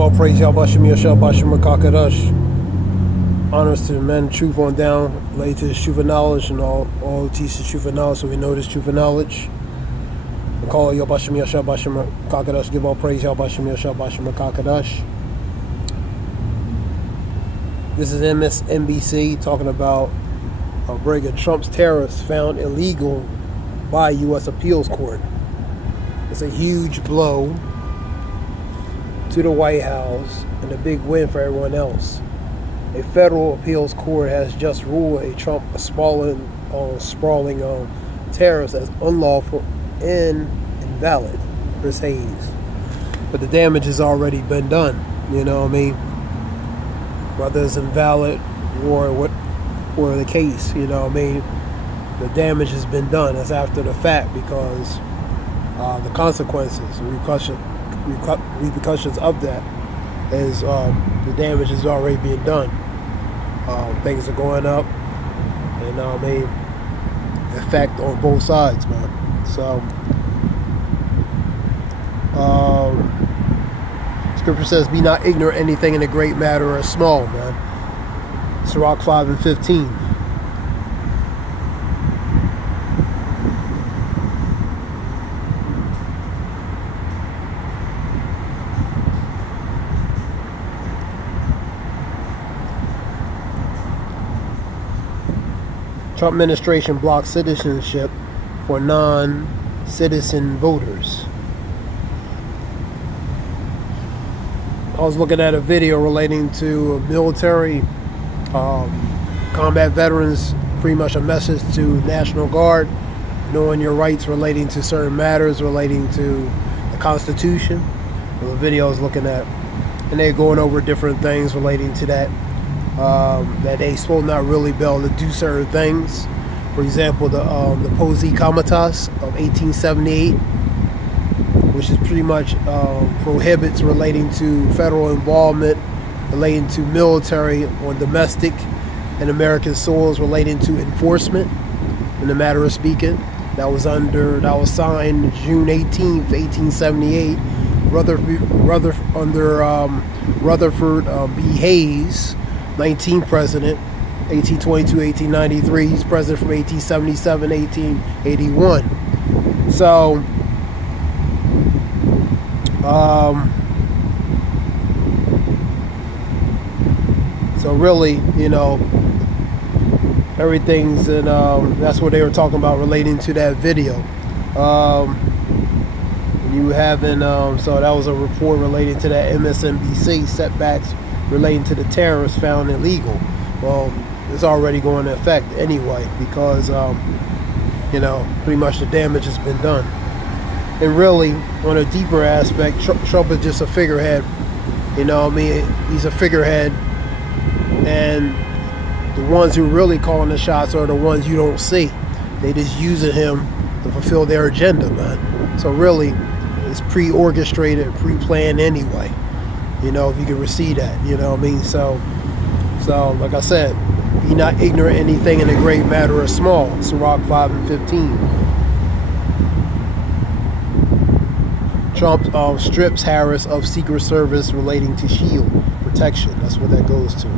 all praise Yahbashim Yashab Bashim Makakadash. Honors to the men, truth on down, related to the truth of knowledge, and all who teach the truth of knowledge, so we know this truth of knowledge. We call Yahbashim Yashab Bashim Makakadash. Give all praise Yahbashim Yashab Bashim Makakadash. This is MSNBC talking about bringing Trump's tariffs found illegal by U.S. appeals court. It's a huge blow to the White House and a big win for everyone else. A federal appeals court has just ruled a Trump sprawling tariffs as unlawful and invalid, Chris Hayes. But the damage has already been done, you know what I mean? Whether it's invalid or the case, you know what I mean? The damage has been done. That's after the fact, because the consequences, repercussions of that is the damage is already being done. Things are going up, and I mean, effect on both sides, man. So, Scripture says, "Be not ignorant anything in a great matter or small," man. Sirach 5:15. Trump administration blocks citizenship for non-citizen voters. I was looking at a video relating to military combat veterans, pretty much a message to National Guard, knowing your rights relating to certain matters relating to the Constitution. The video I was looking at, and they're going over different things relating to that. That they supposed not really be able to do certain things. For example, the Posey Comitas of 1878, which is pretty much prohibits relating to federal involvement, relating to military on domestic and American soils, relating to enforcement, in the matter of speaking. That was signed June 18th, 1878. Rutherford B. Hayes, 19th president, 1822-1893. He's president from 1877-1881. So, really, you know, everything's in. That's what they were talking about relating to that video. You having so that was a report related to that MSNBC setbacks relating to the tariffs found illegal. Well, it's already going into effect anyway, because you know, pretty much the damage has been done. And really, on a deeper aspect, Trump is just a figurehead. You know what I mean? He's a figurehead, and the ones who really calling the shots are the ones you don't see. They just using him to fulfill their agenda, man. So really, it's pre-orchestrated, pre-planned anyway. You know, if you can receive that, you know what I mean? So like I said, be not ignorant anything in a great matter or small. Sirach 5:15. Trump strips Harris of Secret Service relating to shield protection. That's what that goes to.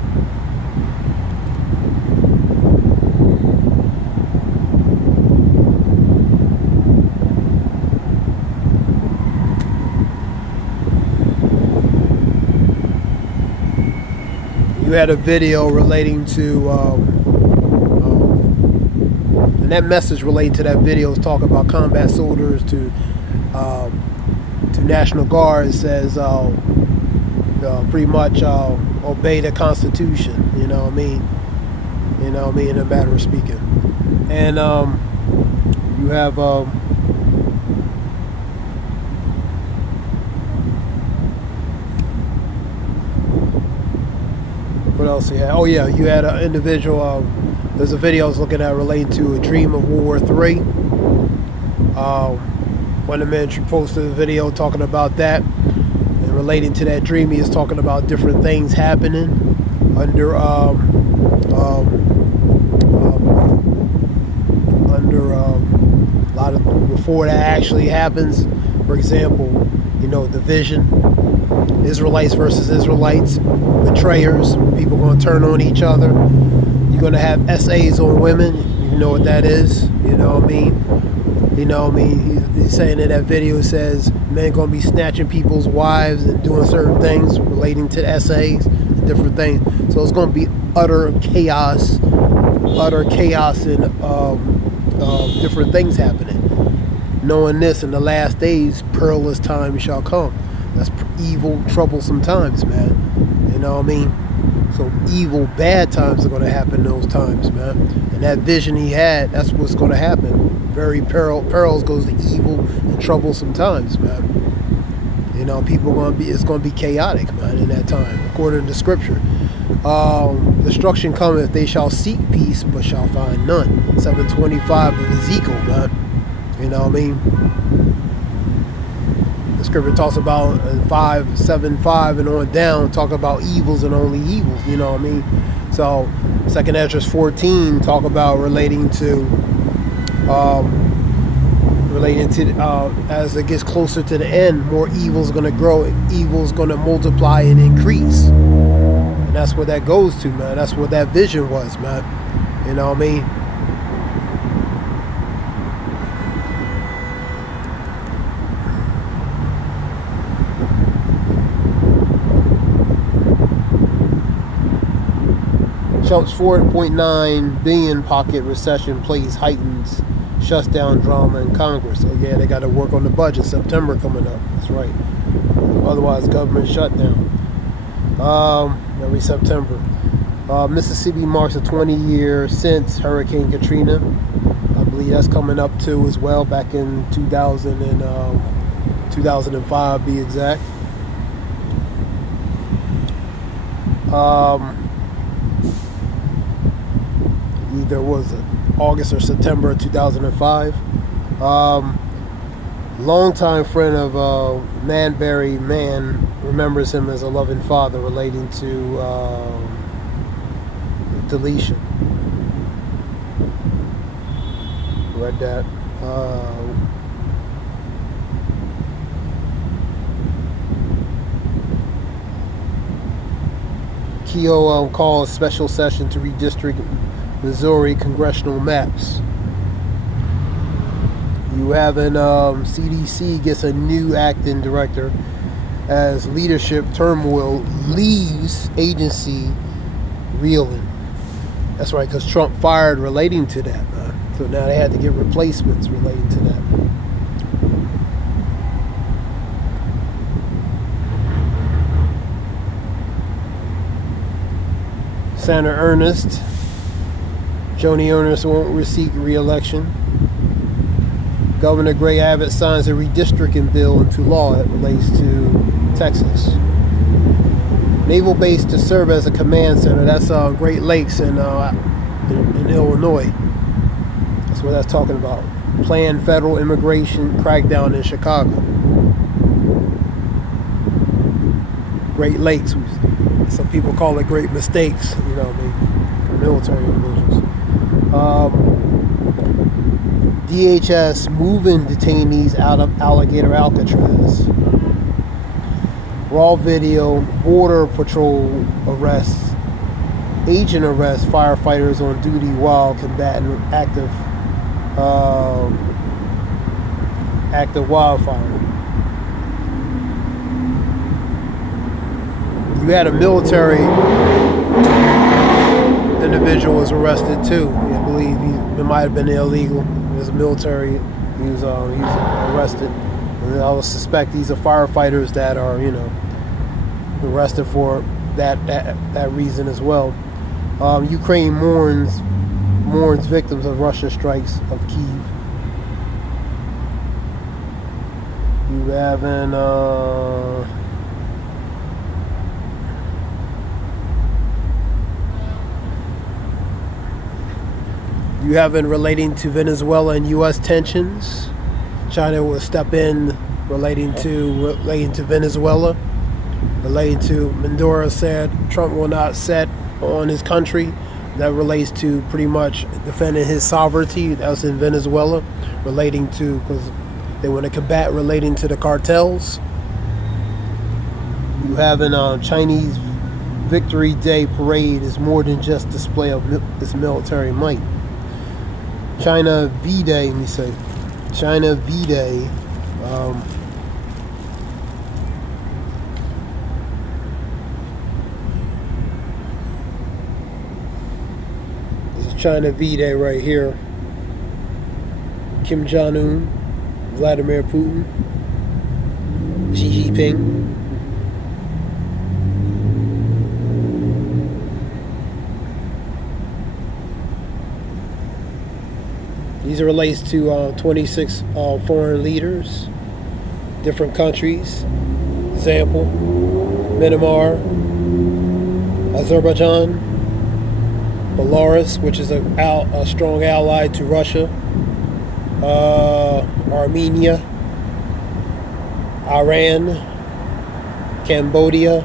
You had a video relating to, and that message relating to that video is talking about combat soldiers to National Guard. It says pretty much obey the Constitution. You know what I mean? You know what I mean, in a matter of speaking. And you have what else you had? Oh yeah, you had an individual. There's a video I was looking at relating to a dream of World War III. One of the men posted a video talking about that, and relating to that dream, he is talking about different things happening under a lot of before that actually happens. For example, you know, the vision Israelites versus Israelites, betrayers. People going to turn on each other. You're going to have essays on women. You know what that is. You know what I mean? You know what I mean? He's saying in that video, it says men going to be snatching people's wives and doing certain things relating to essays, different things. So it's going to be utter chaos and different things happening. Knowing this, in the last days, perilous times shall come. That's evil, troublesome times, man. You know what I mean? So evil, bad times are going to happen in those times, man. And that vision he had, that's what's going to happen. Very perils goes to evil and troublesome times, man. You know, it's going to be chaotic, man, in that time, according to Scripture. Destruction cometh, they shall seek peace, but shall find none. 725 of Ezekiel, man. You know what I mean? The Scripture talks about 5:7-5 and on down, talk about evils and only evils. You know what I mean? So 2nd Ezra 14 talk about relating to as it gets closer to the end, more evil's going to grow, evil's going to multiply and increase. And that's what that goes to, man. That's what that vision was, man. You know what I mean? Trump's $4.9 billion pocket recession plays heightens, shuts down drama in Congress. So yeah, they got to work on the budget. September coming up. That's right. Otherwise, government shutdown. Every September. Mississippi marks a 20-year since Hurricane Katrina. I believe that's coming up too as well. Back in 2005, be exact. Either was it August or September 2005. Longtime friend of Manbury Man remembers him as a loving father, relating to deletion. Read that. Keogh calls special session to redistrict Missouri congressional maps. You having CDC gets a new acting director as leadership turmoil leaves agency reeling. That's right, because Trump fired relating to that, man. So now they had to get replacements relating to that. Senator Ernest, Joni Ernest won't seek re-election. Governor Gray Abbott signs a redistricting bill into law that relates to Texas. Naval base to serve as a command center. That's Great Lakes in Illinois. That's what that's talking about. Planned federal immigration crackdown in Chicago. Great Lakes. Some people call it great mistakes, you know what I mean, for military individuals. DHS moving detainees out of Alligator Alcatraz. Raw video, border patrol arrests, agent arrests firefighters on duty while combating active wildfire. You had a military individual was arrested too. I believe it might have been illegal. It was military. He was arrested. And I would suspect these are firefighters that are, arrested for that reason as well. Ukraine mourns victims of Russia strikes of Kyiv. You having relating to Venezuela and U.S. tensions. China will step in relating to Venezuela. Relating to Maduro said Trump will not set on his country. That relates to pretty much defending his sovereignty. That was in Venezuela. Relating to, because they want to combat relating to the cartels. You having a Chinese Victory Day parade is more than just display of its military might. China V-Day, let me say. China V-Day. This is China V-Day right here. Kim Jong-un, Vladimir Putin, Xi Jinping. These relates to 26 foreign leaders, different countries. Example, Myanmar, Azerbaijan, Belarus, which is a strong ally to Russia, Armenia, Iran, Cambodia,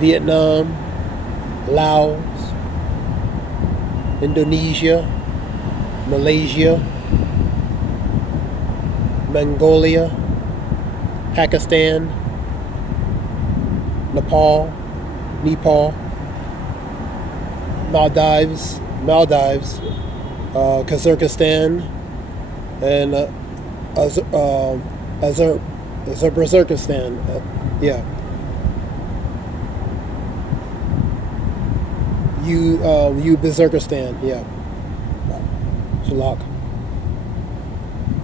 Vietnam, Laos, Indonesia, Malaysia, Mongolia, Pakistan, Nepal, Maldives, Kazakhstan, and Azerbaijan. Yeah. Uzbekistan, yeah. Shalak.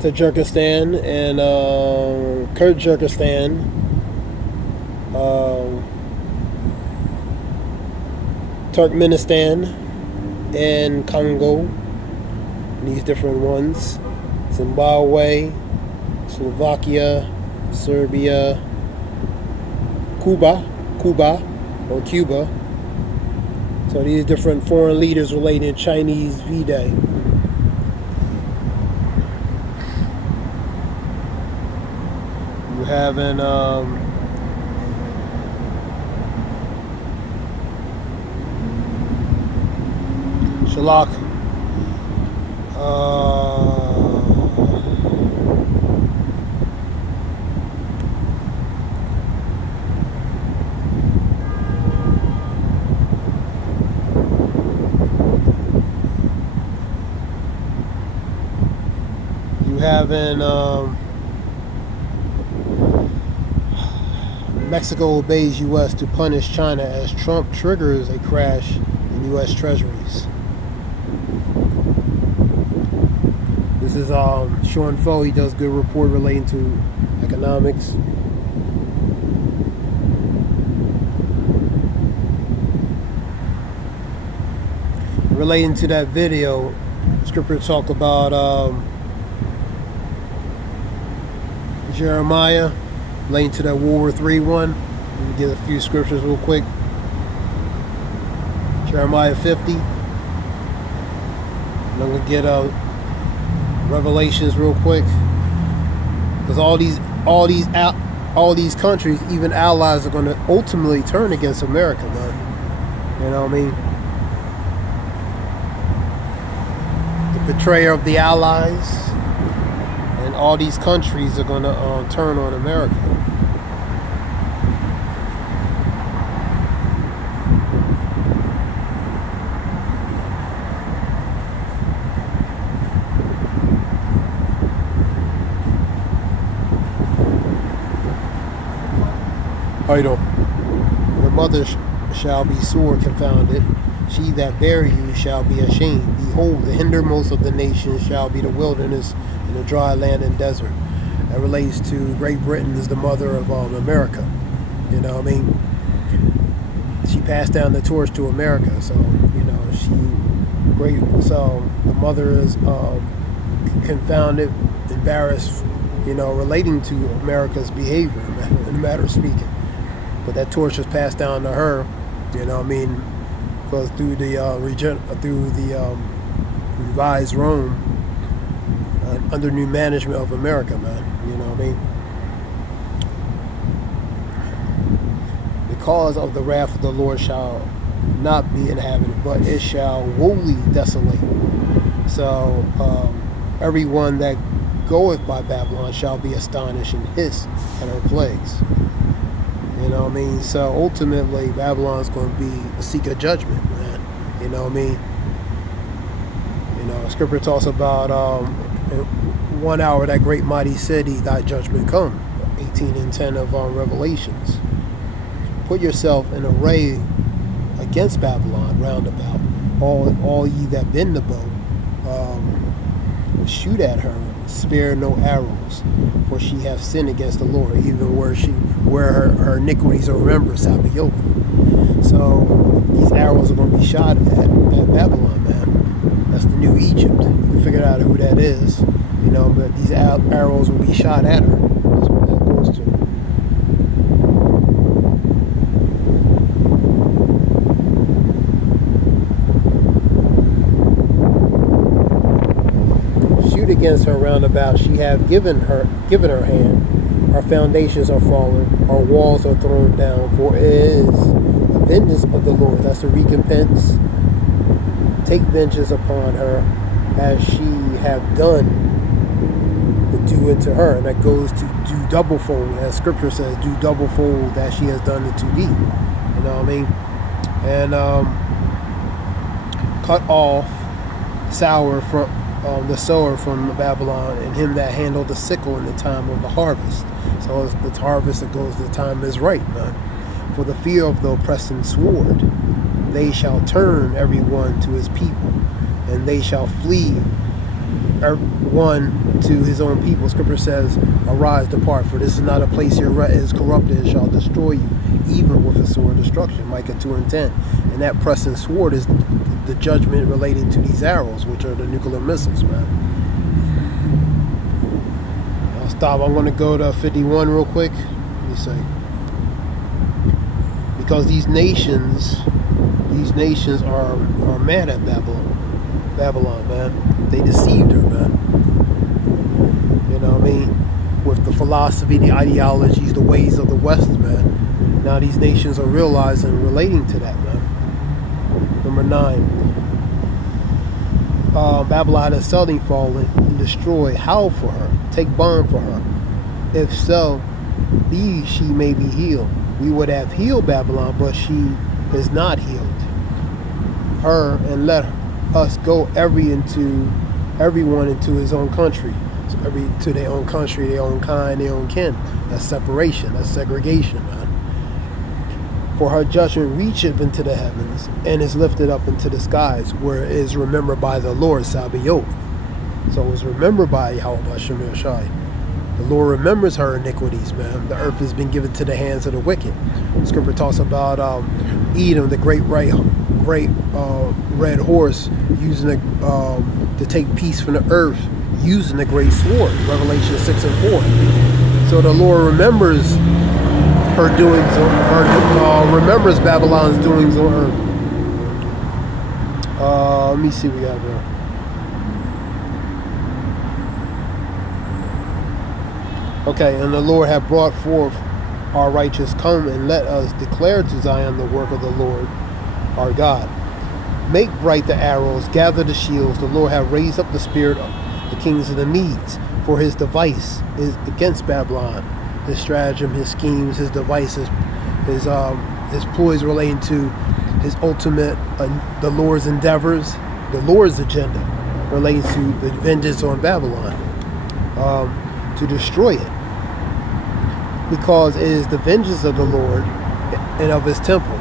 Tajikistan and Kyrgyzstan, Turkmenistan and Congo, these different ones, Zimbabwe, Slovakia, Serbia, Cuba. So these different foreign leaders relating to Chinese V-Day. You having Shalak, you having Mexico obeys U.S. to punish China as Trump triggers a crash in U.S. treasuries. This is Sean Foe. He does good report relating to economics. Relating to that video, scripture talk about Jeremiah, relating to that World War III one. Let me get a few scriptures real quick. Jeremiah 50. And I'm gonna get Revelations real quick, because all these countries, even allies, are going to ultimately turn against America, man. You know what I mean? The betrayer of the allies, and all these countries are going to turn on America. Your mother shall be sore confounded. She that bare you shall be ashamed. Behold, the hindermost of the nations shall be the wilderness and the dry land and desert. That relates to Great Britain is the mother of America. You know what I mean? She passed down the torch to America. So, you know, so the mother is confounded, embarrassed, you know, relating to America's behavior, in a matter of speaking. But that torch was passed down to her, you know what I mean, because through the revised Rome, under new management of America, man, you know what I mean. Because of the wrath of the Lord shall not be inhabited, but it shall wholly desolate. So everyone that goeth by Babylon shall be astonished and hiss at her plagues. You know what I mean? So ultimately, Babylon's going to be a seek of judgment, man. You know what I mean? You know, Scripture talks about in 1 hour that great mighty city, thy judgment come. 18 and 10 of Revelations. Put yourself in array against Babylon round about. All ye that bend the bow, shoot at her, spare no arrows, for she hath sinned against the Lord, even where her iniquities are remembered, Sabaoth. So these arrows are going to be shot at Babylon, man. That's the new Egypt. You can figure out who that is, you know. But these arrows will be shot at her. That's what that goes to. Against her round about, she hath given her hand. Our foundations are fallen, our walls are thrown down, for it is the vengeance of the Lord. That's the recompense. Take vengeance upon her, as she have done, but do unto her. And that goes to do double fold, as Scripture says, do double fold that she has done unto thee. You know what I mean? And cut off sour from the sower from Babylon, and him that handled the sickle in the time of the harvest. So it's the harvest that goes, the time is right, man. For the fear of the oppressing sword, they shall turn every one to his people, and they shall flee one to his own people. Scripture says, arise, depart, for this is not a place here is corrupted, and shall destroy you, even with a sword of destruction. Micah 2 and 10. And that pressing sword is the judgment relating to these arrows, which are the nuclear missiles, man. I'll stop. I'm going to go to 51 real quick. Let me see. Because these nations are mad at Babylon, man. They deceived her, man. You know what I mean? With the philosophy, the ideologies, the ways of the West, man. Now these nations are realizing and relating to that, man. Number 9. Babylon is suddenly fallen and destroyed. Howl for her. Take bond for her. If so, these she may be healed. We would have healed Babylon, but she is not healed. Her, and let us go everyone into his own country. So to their own country, their own kind, their own kin. That's separation. That's segregation, man. For her judgment reacheth into the heavens, and is lifted up into the skies, where it is remembered by the Lord, Sabaoth. So it was remembered by Yahweh Shemir Shai. The Lord remembers her iniquities, man. The earth has been given to the hands of the wicked. Scripture talks about Edom, the great red horse, using to take peace from the earth, using the great sword. Revelation 6 and 4. So the Lord remembers her doings, remembers Babylon's doings on earth. Let me see what we got there. Okay, and the Lord hath brought forth our righteous. Come and let us declare to Zion the work of the Lord our God. Make bright the arrows, gather the shields. The Lord hath raised up the spirit of the kings of the Medes, for his device is against Babylon. His stratagem, his schemes, his devices, his ploys relating to his ultimate, the Lord's endeavors, the Lord's agenda relating to the vengeance on Babylon, to destroy it, because it is the vengeance of the Lord and of his temple.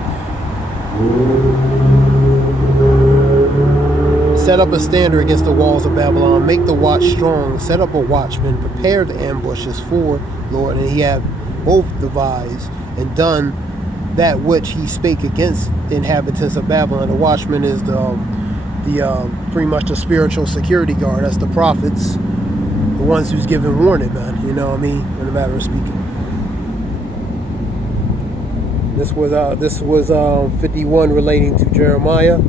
Set up a standard against the walls of Babylon. Make the watch strong. Set up a watchman. Prepare the ambushes for Lord. And he hath both devised and done that which he spake against the inhabitants of Babylon. The watchman is the pretty much the spiritual security guard. That's the prophets, the ones who's giving warning, man. You know what I mean? In a matter of speaking. This was 51 relating to Jeremiah.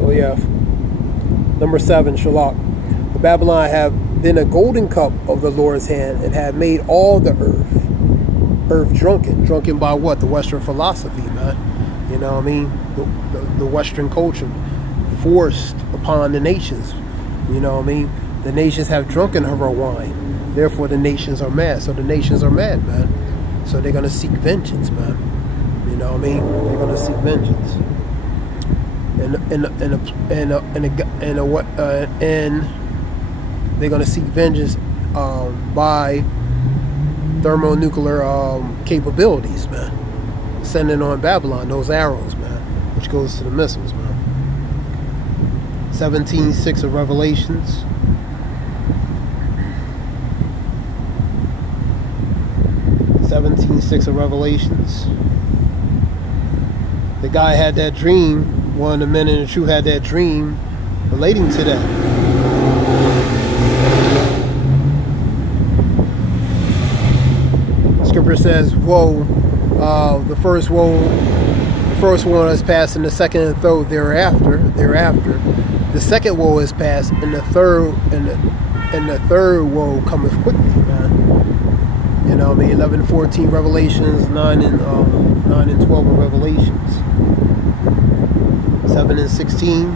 Oh yeah. Number 7, Shalach. The Babylon have been a golden cup of the Lord's hand, and have made all the earth drunken. Drunken by what? The Western philosophy, man. You know what I mean? The Western culture forced upon the nations. You know what I mean? The nations have drunken of her wine. Therefore, the nations are mad. So the nations are mad, man. So they're gonna seek vengeance, man. You know what I mean? They're gonna seek vengeance, and they're gonna seek vengeance by thermonuclear capabilities, man. Sending on Babylon those arrows, man, which goes to the missiles, man. 17:6 of Revelations. of Revelations. The guy had that dream. One of the men in the truth had that dream relating to that. Scripture says, "Woe, the first woe, the first one is past, and the second and third thereafter. The second woe is past, and the third woe cometh quickly, man." You know what I mean? 11:14 Revelations, 9 and 12 of Revelations. 7 and 16.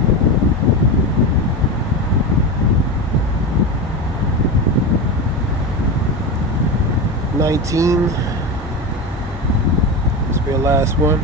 This will be our last one.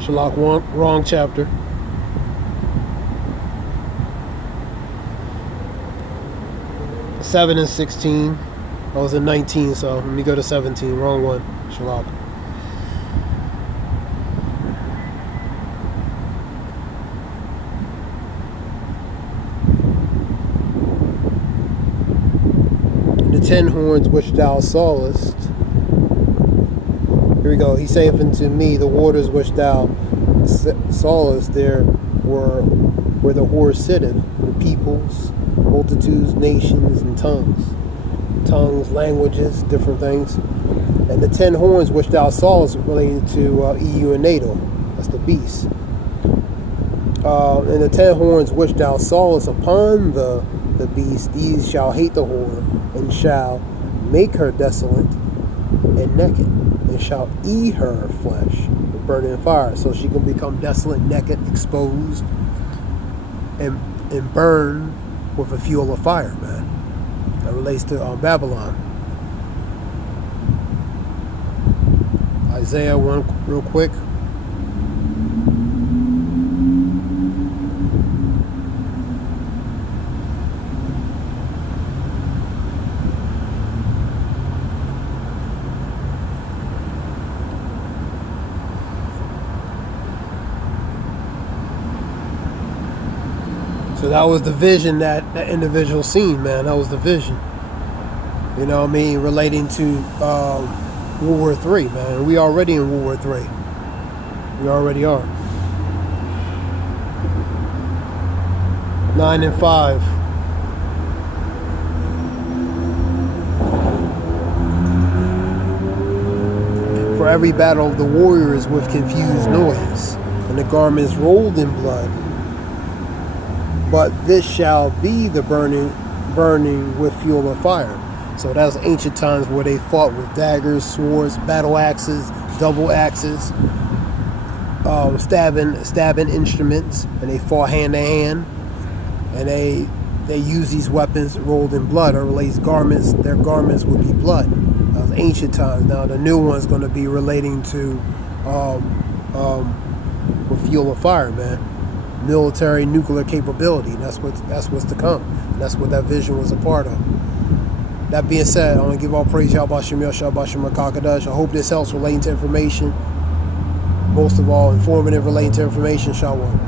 Shalak, wrong chapter. 7 and 16. I was in 19, so let me go to 17. Wrong one. Shalak. The 10 horns which thou sawest. Here we go. He saith unto me, the waters which thou sawest there were where the whore sitteth, the peoples, multitudes, nations, and tongues, languages, different things. And the 10 horns which thou sawest relating to EU and NATO. That's the beast. And the 10 horns which thou sawest upon the beast, these shall hate the whore, and shall make her desolate and naked, and shall eat her flesh with burning fire. So she can become desolate, naked, exposed, and burn with a fuel of fire, man. That relates to Babylon. Isaiah 1 real quick. So that was the vision that individual seen, man. That was the vision. You know what I mean? Relating to World War III, man. We already in World War III. We already are. 9 and 5. For every battle of the warriors with confused noise, and the garments rolled in blood. But this shall be the burning with fuel of fire. So that was ancient times where they fought with daggers, swords, battle axes, double axes, stabbing instruments, and they fought hand to hand. And they use these weapons rolled in blood, or relates garments. Their garments would be blood. That was ancient times. Now the new one's going to be relating to with fuel of fire, man. Military nuclear capability. That's what's to come. And that's what that vision was a part of. That being said, I want to give all praise Yahweh Shem Yahshua B'Shem Rakakadash. I hope this helps relating to information. Most of all, informative relating to information. Shalom.